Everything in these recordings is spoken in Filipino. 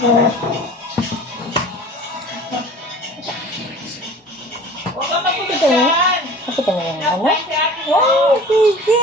Huwag ka magulat Ito mo? yan. Nakita mo yung ano? Napay si ate mo. Oh, sige.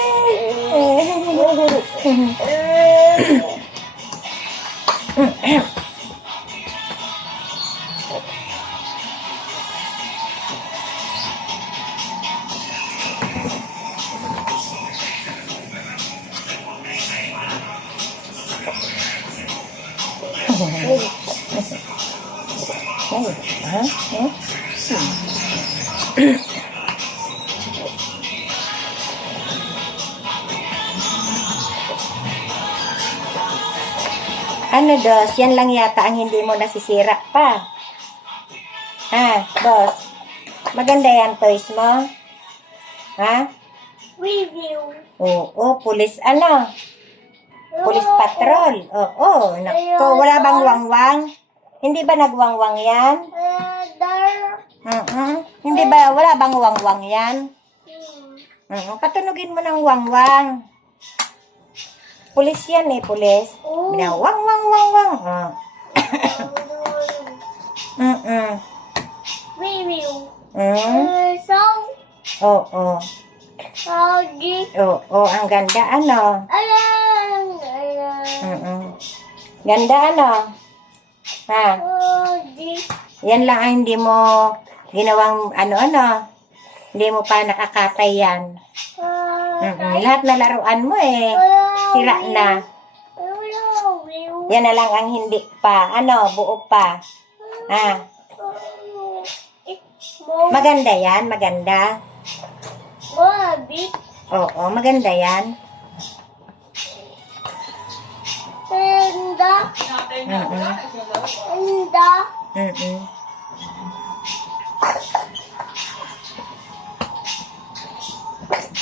Ano, Dos? Yan lang yata ang hindi mo nasisira pa. Ha, Dos? Maganda yan, toys mo? Ha? Review. Oo, pulis ano? Pulis patrol. Oo, nakto. Wala bang wangwang? Hindi ba nagwangwang yan? There. Hindi ba, wala bang wangwang yan? Patunugin mo ng wangwang. Pulis yan eh, pulis. Wang, wang, wang, wang. Review. So, Oo. Oo, ang ganda ano. Ganda ano. Ha? Yan lang ang hindi mo ginawang ano. Hindi mo pa nakakatay yan. Lahat na laruan mo eh. Sira na. Yan na lang ang hindi pa. Ano, buo pa. Ha? Maganda yan, maganda. Oo, maganda yan. Pinatay na ako.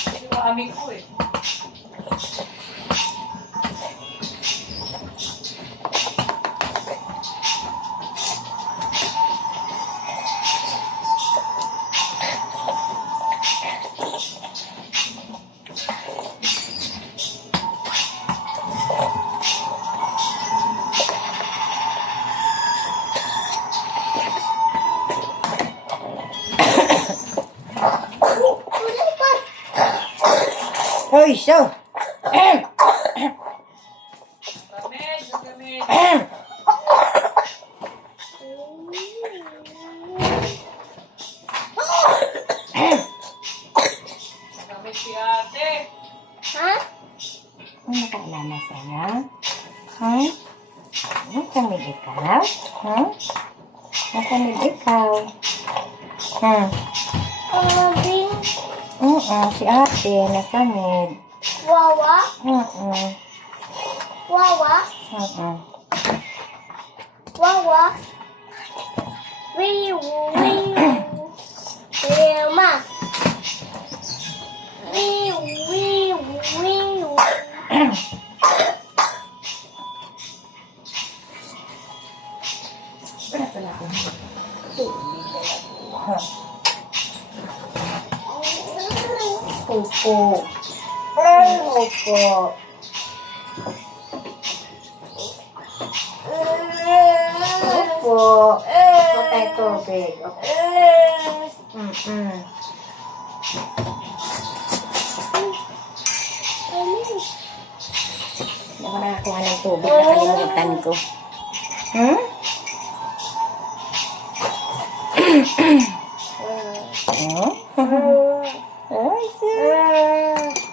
Hindi ko amin ko eh. Hoy, so. Gamit. Gamit si ate. Ano nakaalala sa'yo? Ha? Nakamig ikaw? Ha? Nakamig ikaw? Ha? Si ate, nakamig. Wawa. Wilma. Wala pala ako. Opo. Ay, opo. Opo. Patay tubig. Hindi ko nakakuha ng tubig. Nakalimutan ko. Ay, sir.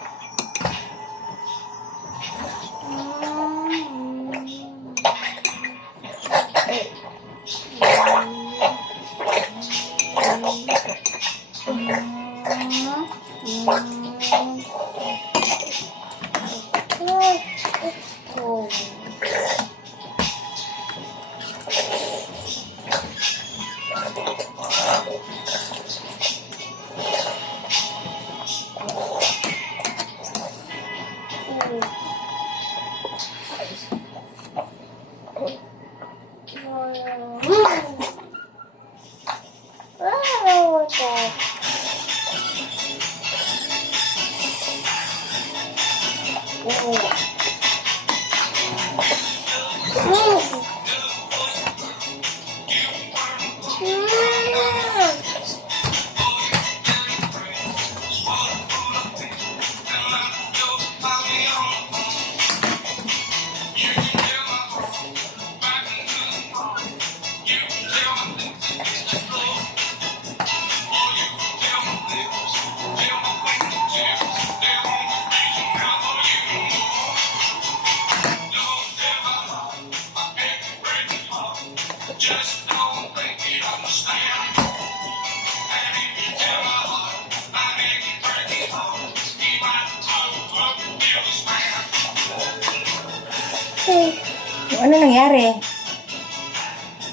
Ano nangyari?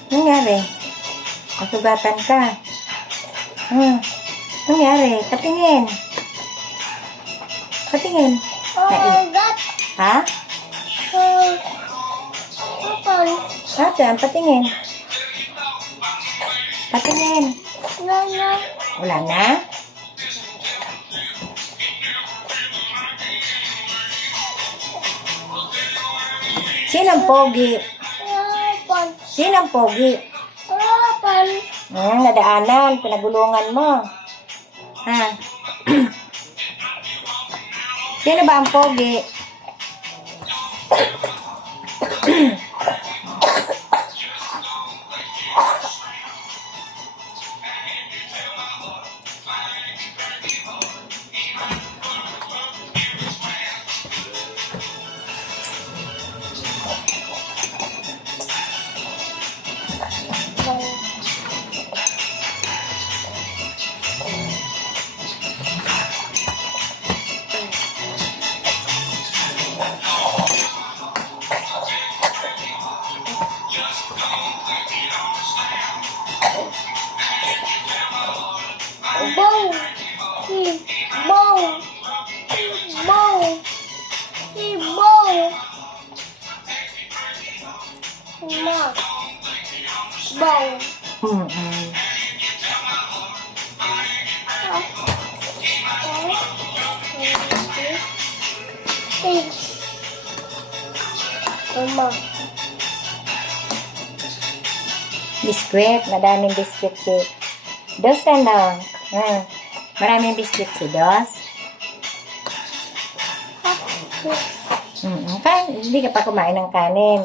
Nangyari? Nasugatan ka. Nangyari? Patingin. Patingin. Got. Ha? Apple. Saan? Patingin. Patingin. Nana. Wala na? Sinang pogi? Apple. Sinang pogi? Apple. Nadaanan. Pinagulungan mo. Ha? Sino ba ang pogi? Bow. Bow. Bow. Bow. Ma. Bow. Mama. Biskwit. Madaming biskwit si Dos. Ano? Maraming biskwit si Dos. Hindi ka pa kumain ng kanin.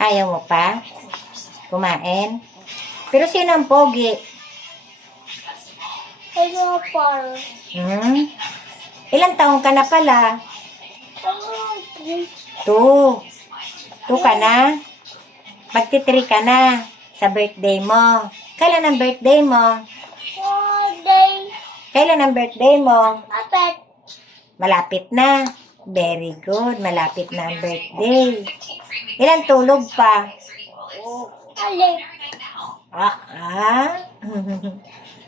Ayaw mo pa kumain? Pero sino ang pogi? Apple. Ilang taong ka na pala? 2. 2 ka na? Magti-3 ka na sa birthday mo. Kailan ang birthday mo? Day. Kailan ang birthday mo? Apple. Malapit na. Very good. Malapit na ang birthday. Ilang tulog pa? Alip.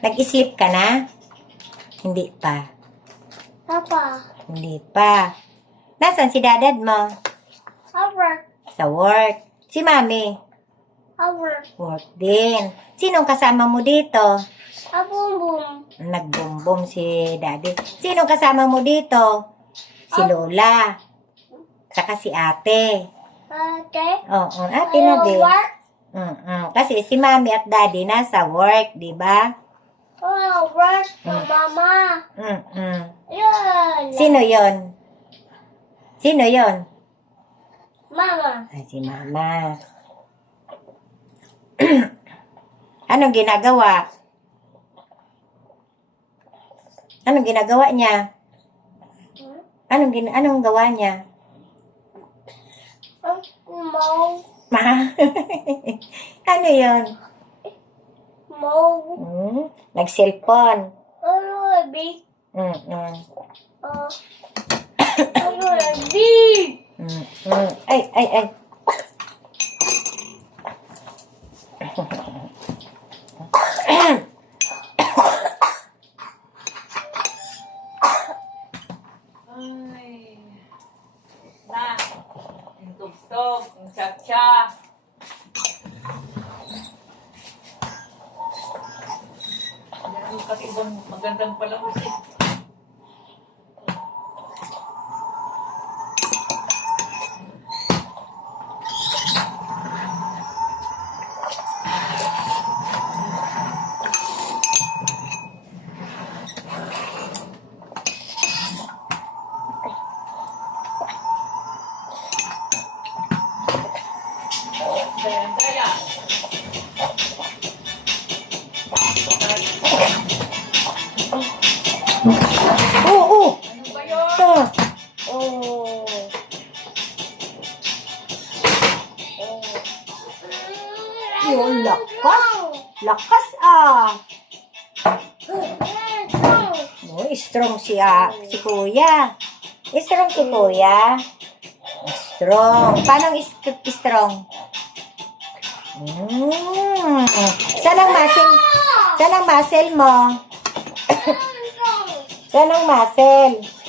Nag-sleep ka na? Hindi pa. Papa. Hindi pa. Nasaan si dadad mo? Our. Sa work. Si mami? Our. Work din. Sinong kasama mo dito? Abum. Nagbumbum si daddy. Sinong kasama mo dito? Si Lola. Saka si ate. Ate. Oo, ate na din. Kasi si mami at daddy nasa work, di ba? Work. Mama. Yun. Sino yon? Sino yon? Mama. Ay, si mama. Anong ginagawa? Anong ginagawa niya? Anong gawa niya? Mo. Ano yon? Mo. Nag-cellphone. Big. Big. Ay. Na. Yung tugtog. Yung cha-cha. Kasi ibang magandang palabas eh. Daya. Oo. Ano ba yun? Yun, Lakas strong si kuya. Strong si kuya. Strong. Paano strong? Saan ang muscle? Saan ang muscle mo? Saan ang muscle?